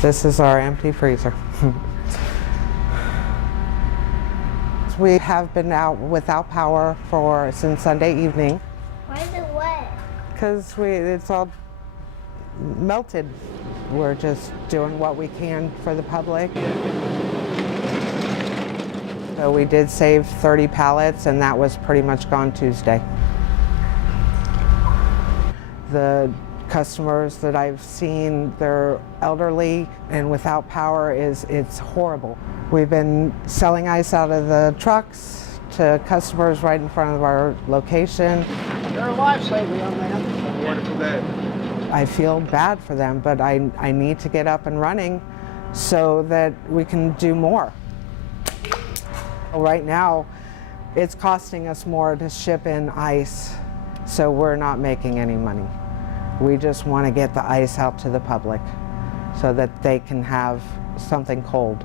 This is our empty freezer. We have been out without power since Sunday evening. Why is it wet? Because it's all melted. We're just doing what we can for the public. So we did save 30 pallets, and that was pretty much gone Tuesday. The customers that I've seen, they're elderly and without power. It's horrible. We've been selling ice out of the trucks to customers right in front of our location. You're a lifesaver, young man. Wonderful day. I feel bad for them, but I need to get up and running so that we can do more. Right now, it's costing us more to ship in ice, so we're not making any money. We just want to get the ice out to the public so that they can have something cold.